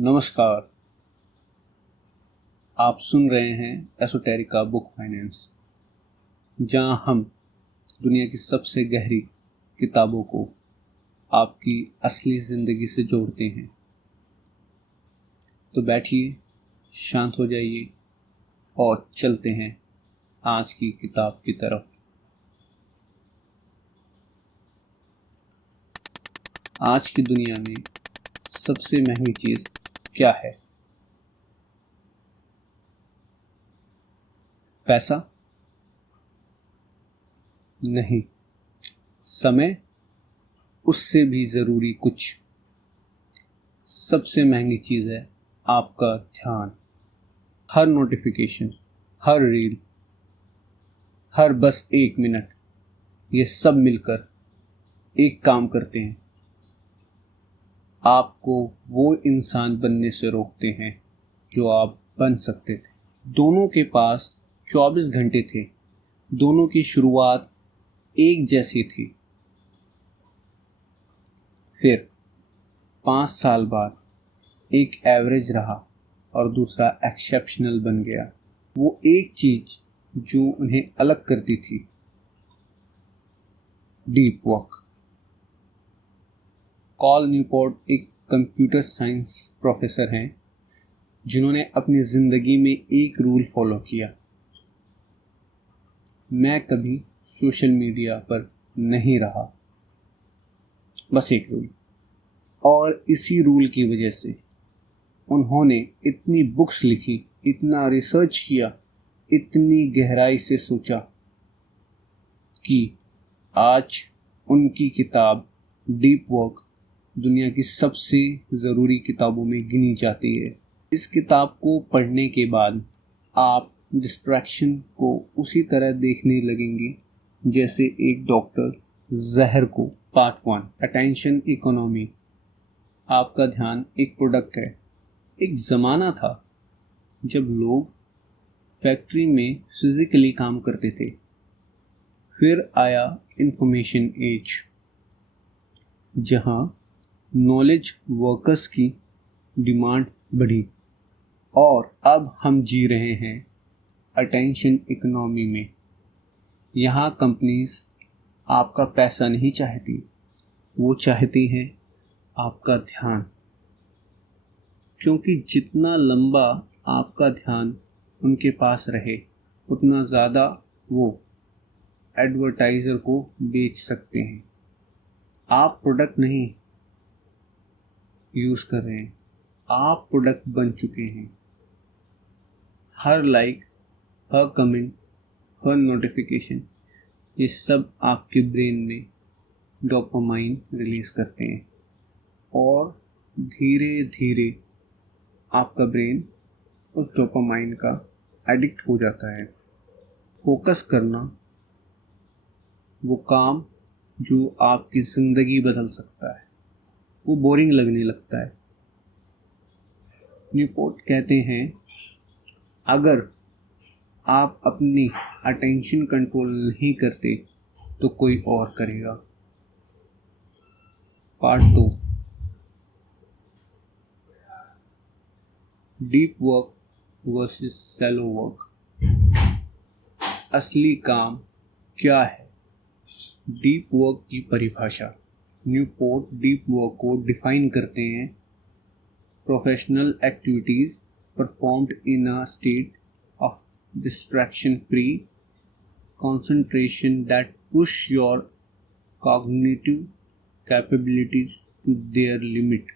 नमस्कार। आप सुन रहे हैं एसोटेरिका बुक फाइनेंस, जहां हम दुनिया की सबसे गहरी किताबों को आपकी असली ज़िंदगी से जोड़ते हैं। तो बैठिए, शांत हो जाइए और चलते हैं आज की किताब की तरफ। आज की दुनिया में सबसे महंगी चीज़ क्या है? पैसा? नहीं। समय? उससे भी ज़रूरी कुछ। सबसे महंगी चीज़ है आपका ध्यान। हर नोटिफिकेशन, हर रील, हर बस 1 मिनट, ये सब मिलकर एक काम करते हैं। आपको वो इंसान बनने से रोकते हैं जो आप बन सकते थे। दोनों के पास 24 घंटे थे। दोनों की शुरुआत एक जैसी थी। फिर 5 साल बाद एक एवरेज रहा और दूसरा एक्सेप्शनल बन गया। वो एक चीज जो उन्हें अलग करती थी, डीप वर्क। कॉल न्यूपोर्ट एक कंप्यूटर साइंस प्रोफेसर हैं जिन्होंने अपनी ज़िंदगी में एक रूल फॉलो किया। मैं कभी सोशल मीडिया पर नहीं रहा। बस एक रूल। और इसी रूल की वजह से उन्होंने इतनी बुक्स लिखी, इतना रिसर्च किया, इतनी गहराई से सोचा कि आज उनकी किताब डीप वर्क दुनिया की सबसे ज़रूरी किताबों में गिनी जाती है। इस किताब को पढ़ने के बाद आप डिस्ट्रैक्शन को उसी तरह देखने लगेंगे जैसे एक डॉक्टर जहर को। Part 1, attention economy. आपका ध्यान एक प्रोडक्ट है। एक ज़माना था जब लोग फैक्ट्री में फिजिकली काम करते थे। फिर आया इंफॉर्मेशन एज, जहां नॉलेज वर्कर्स की डिमांड बढ़ी। और अब हम जी रहे हैं अटेंशन इकोनॉमी में। यहाँ कंपनीज आपका पैसा नहीं चाहती, वो चाहती हैं आपका ध्यान। क्योंकि जितना लंबा आपका ध्यान उनके पास रहे, उतना ज़्यादा वो एडवर्टाइज़र को बेच सकते हैं। आप प्रोडक्ट नहीं यूज़ कर रहे हैं, आप प्रोडक्ट बन चुके हैं। हर लाइक, हर कमेंट, हर नोटिफिकेशन, ये सब आपके ब्रेन में डोपामाइन रिलीज़ करते हैं और धीरे धीरे आपका ब्रेन उस डोपामाइन का एडिक्ट हो जाता है। फोकस करना, वो काम जो आपकी ज़िंदगी बदल सकता है, वो बोरिंग लगने लगता है। न्यूपोर्ट कहते हैं, अगर आप अपनी अटेंशन कंट्रोल नहीं करते तो कोई और करेगा। Part 2, deep work versus shallow work. असली काम क्या है? डीप वर्क की परिभाषा। न्यूपोर्ट डीप वर्क को डिफाइन करते हैं, professional activities performed in a state of distraction free concentration that push your cognitive capabilities to their limit।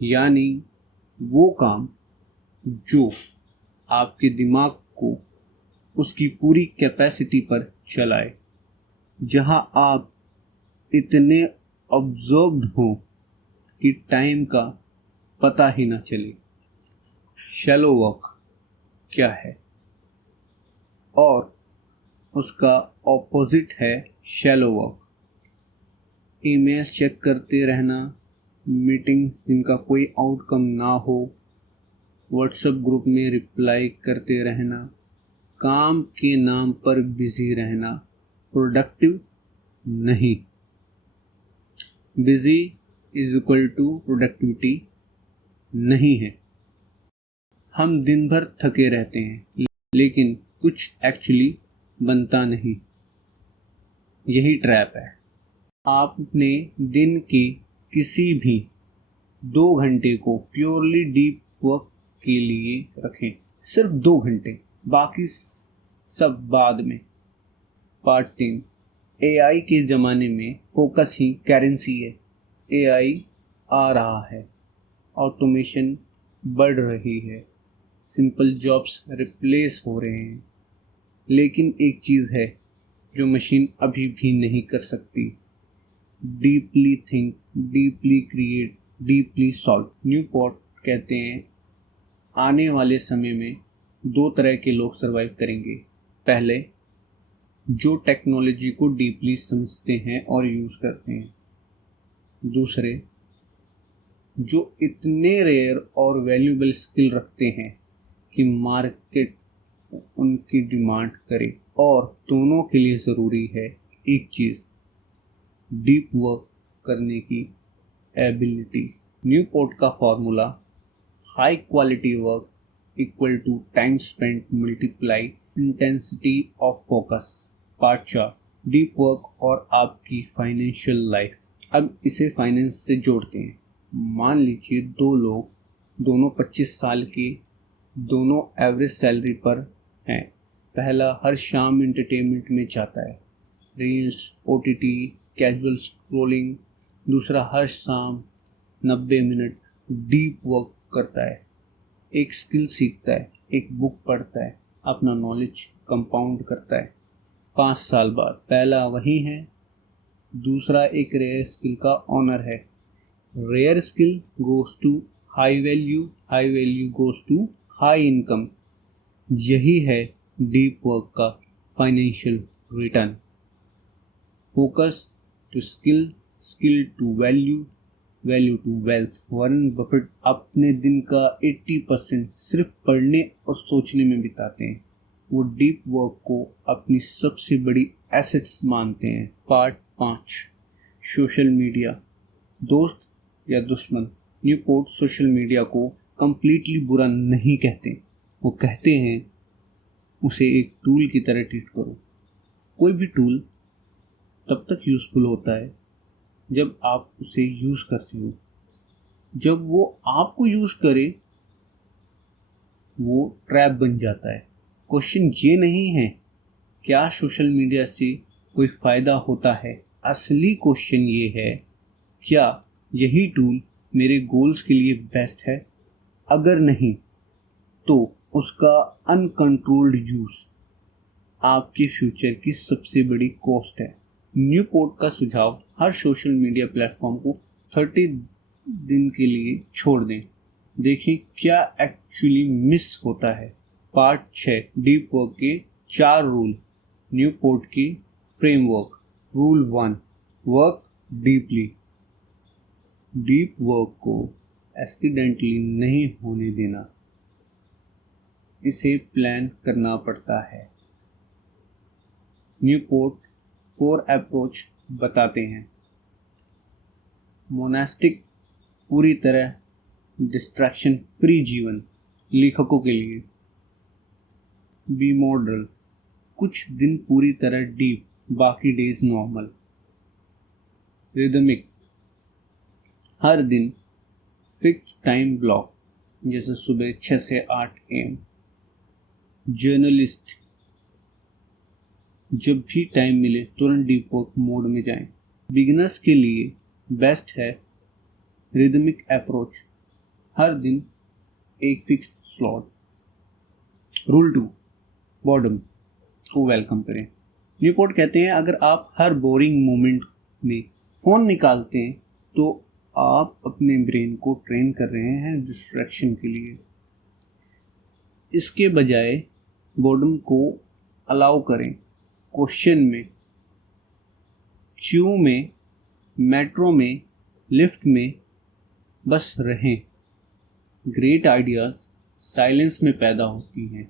यानी वो काम जो आपके दिमाग को उसकी पूरी कैपेसिटी पर चलाए, जहां आप इतने ऑब्जर्व्ड हो कि टाइम का पता ही ना चले। शैलो वर्क क्या है? और उसका ऑपोजिट है शैलो वर्क। ईमेल्स चेक करते रहना, मीटिंग्स जिनका कोई आउटकम ना हो, व्हाट्सएप ग्रुप में रिप्लाई करते रहना, काम के नाम पर बिजी रहना, प्रोडक्टिव नहीं। Busy is equal to productivity, नहीं है। हम दिन भर थके रहते हैं लेकिन कुछ एक्चुअली बनता नहीं। यही ट्रैप है। आपने दिन के किसी भी 2 घंटे को प्योरली डीप वर्क के लिए रखें, सिर्फ 2 घंटे, बाकी सब बाद में। पार्ट 3, एआई के ज़माने में फोकस ही करेंसी है। एआई आ रहा है, ऑटोमेशन बढ़ रही है, सिंपल जॉब्स रिप्लेस हो रहे हैं, लेकिन एक चीज़ है जो मशीन अभी भी नहीं कर सकती: deeply think, deeply create, deeply solve. Newport कहते हैं आने वाले समय में 2 तरह के लोग सरवाइव करेंगे। पहले, जो टेक्नोलॉजी को डीपली समझते हैं और यूज़ करते हैं। दूसरे, जो इतने रेयर और वैल्यूएबल स्किल रखते हैं कि मार्केट उनकी डिमांड करे। और दोनों के लिए ज़रूरी है एक चीज़: डीप वर्क करने की एबिलिटी। न्यूपोर्ट का formula: high quality work equal to time spent multiply intensity of focus. Part 4, deep work और आपकी फाइनेंशियल लाइफ। अब इसे फाइनेंस से जोड़ते हैं। मान लीजिए 2 लोग, दोनों 25 साल के, दोनों एवरेज सैलरी पर हैं। पहला हर शाम एंटरटेनमेंट में जाता है, रील्स, ओटीटी, कैजुअल स्क्रोलिंग। दूसरा हर शाम 90 मिनट डीप वर्क करता है, एक स्किल सीखता है, एक बुक पढ़ता है, अपना नॉलेज कंपाउंड करता है। 5 साल बाद पहला वही है, दूसरा एक रेयर स्किल का ऑनर है। Rare skill goes to high value goes to high income. यही है डीप वर्क का financial return. Focus to skill, skill to value, value to wealth. Warren Buffett अपने दिन का 80% सिर्फ पढ़ने और सोचने में बिताते हैं। वो डीप वर्क को अपनी सबसे बड़ी एसेट्स मानते हैं। पार्ट 5, सोशल मीडिया, दोस्त या दुश्मन। न्यूपोर्ट सोशल मीडिया को कंप्लीटली बुरा नहीं कहते, वो कहते हैं उसे एक टूल की तरह ट्रीट करो। कोई भी टूल तब तक यूज़फुल होता है जब आप उसे यूज़ करते हो। जब वो आपको यूज़ करे, वो ट्रैप बन जाता है। क्वेश्चन ये नहीं है क्या सोशल मीडिया से कोई फ़ायदा होता है, असली क्वेश्चन ये है क्या यही टूल मेरे गोल्स के लिए बेस्ट है। अगर नहीं, तो उसका अनकंट्रोल्ड यूज़ आपके फ्यूचर की सबसे बड़ी कॉस्ट है। न्यूपोर्ट का सुझाव: हर सोशल मीडिया प्लेटफॉर्म को 30 दिन के लिए छोड़ दें, देखें क्या एक्चुअली मिस होता है। पार्ट 6, डीप वर्क के 4 रूल, न्यूपोर्ट की framework. Rule 1, work deeply. Deep work को एक्सीडेंटली नहीं होने देना, इसे प्लान करना पड़ता है। न्यूपोर्ट 4 अप्रोच बताते हैं। मोनास्टिक, पूरी तरह डिस्ट्रैक्शन फ्री जीवन, लेखकों के लिए। बी मॉडल, कुछ दिन पूरी तरह डीप, बाकी डेज नॉर्मल। रिदमिक, हर दिन फिक्स टाइम ब्लॉक, जैसे सुबह 6 से 8 AM। जर्नलिस्ट, जब भी टाइम मिले तुरंत डीप वर्क मोड में जाएं। बिगिनर्स के लिए बेस्ट है रिदमिक अप्रोच, हर दिन एक फिक्स स्लॉट। रूल 2, बॉर्डम को वेलकम करें। न्यूपोर्ट कहते हैं अगर आप हर बोरिंग मोमेंट में फ़ोन निकालते हैं तो आप अपने ब्रेन को ट्रेन कर रहे हैं डिस्ट्रैक्शन के लिए। इसके बजाय बॉर्डम को अलाउ करें। क्वेश्चन में, क्यू में, मेट्रो में, लिफ्ट में बस रहें। ग्रेट आइडियाज़ साइलेंस में पैदा होती हैं।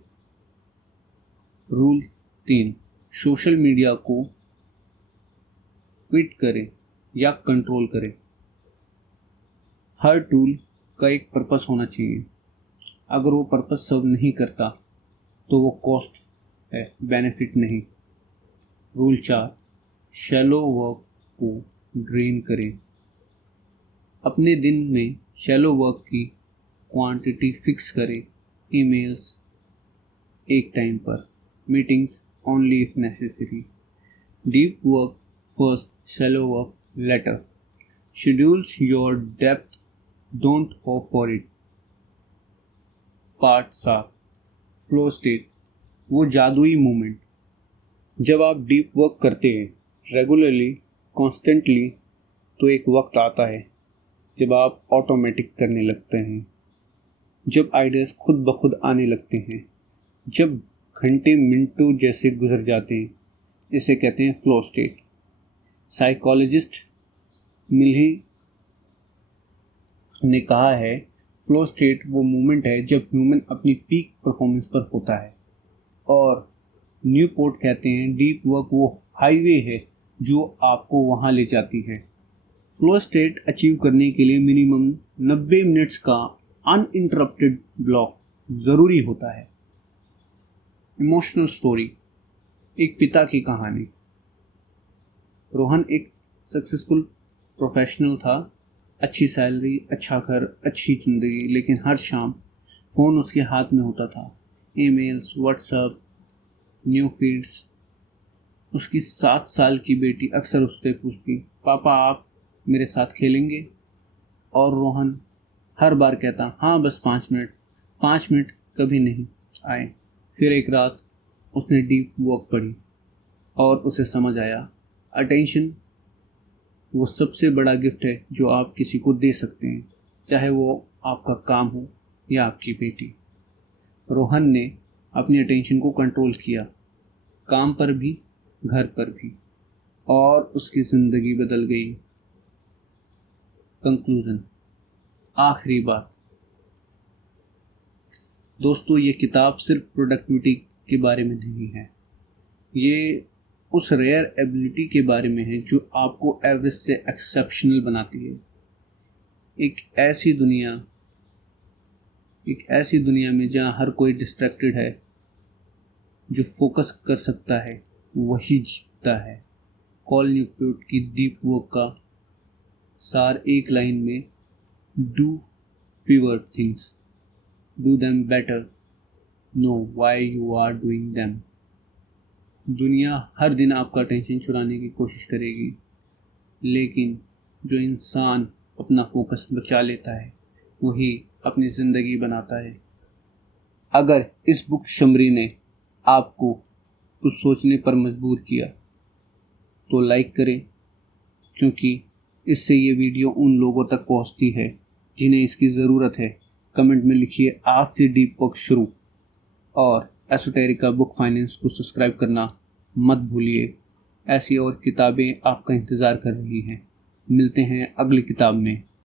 रूल 3, सोशल मीडिया को क्विट करें या कंट्रोल करें। हर टूल का एक पर्पस होना चाहिए। अगर वो पर्पस सर्व नहीं करता तो वो कॉस्ट है, बेनिफिट नहीं। रूल 4, शैलो वर्क को ड्रेन करें। अपने दिन में शैलो वर्क की क्वांटिटी फिक्स करें। ईमेल्स एक टाइम पर, meetings only if necessary. Deep work first, shallow work later. Schedules your depth, don't hope for it. Part 7, flow state, वो जादुई मोमेंट। जब आप डीप वर्क करते हैं रेगुलरली, कॉन्स्टेंटली, तो एक वक्त आता है जब आप ऑटोमेटिक करने लगते हैं, जब आइडियाज़ खुद ब खुद आने लगते हैं, जब घंटे मिनटों जैसे गुजर जाते हैं। इसे कहते हैं फ्लो स्टेट। साइकोलॉजिस्ट मिल्ही ने कहा है, फ्लो स्टेट वो मोमेंट है जब ह्यूमन अपनी पीक परफॉर्मेंस पर होता है। और न्यूपोर्ट कहते हैं, डीप वर्क वो हाईवे है जो आपको वहां ले जाती है। फ्लो स्टेट अचीव करने के लिए मिनिमम 90 मिनट्स का अनइंटरप्टेड ब्लॉक ज़रूरी होता है। इमोशनल स्टोरी, एक पिता की कहानी। रोहन एक सक्सेसफुल प्रोफेशनल था, अच्छी सैलरी, अच्छा घर, अच्छी ज़िंदगी, लेकिन हर शाम फ़ोन उसके हाथ में होता था। Emails, WhatsApp, new feeds. उसकी 7 साल की बेटी अक्सर उससे पूछती, पापा आप मेरे साथ खेलेंगे? और रोहन हर बार कहता, हाँ बस 5 मिनट। 5 मिनट कभी नहीं आए। फिर एक रात उसने डीप वर्क पढ़ी और उसे समझ आया, अटेंशन वो सबसे बड़ा गिफ्ट है जो आप किसी को दे सकते हैं, चाहे वो आपका काम हो या आपकी बेटी। रोहन ने अपनी अटेंशन को कंट्रोल किया, काम पर भी, घर पर भी, और उसकी ज़िंदगी बदल गई। कंक्लूजन, आखिरी बात दोस्तों, ये किताब सिर्फ प्रोडक्टिविटी के बारे में नहीं है, ये उस रेयर एबिलिटी के बारे में है जो आपको एवरेज से एक्सेप्शनल बनाती है। एक ऐसी दुनिया में जहाँ हर कोई डिस्ट्रैक्टेड है, जो फोकस कर सकता है वही जीतता है। कॉल न्यूपोर्ट की डीप वर्क का सार एक लाइन में, do fewer things, do them better, know why you are doing them. दुनिया हर दिन आपका अटेंशन चुराने की कोशिश करेगी, लेकिन जो इंसान अपना फोकस बचा लेता है वही अपनी ज़िंदगी बनाता है। अगर इस बुक समरी ने आपको कुछ सोचने पर मजबूर किया तो लाइक करें, क्योंकि इससे ये वीडियो उन लोगों तक पहुंचती है जिन्हें इसकी ज़रूरत है। कमेंट में लिखिए, आज से डीप वर्क शुरू। और एसोटेरिका बुक फाइनेंस को सब्सक्राइब करना मत भूलिए। ऐसी और किताबें आपका इंतज़ार कर रही हैं। मिलते हैं अगली किताब में।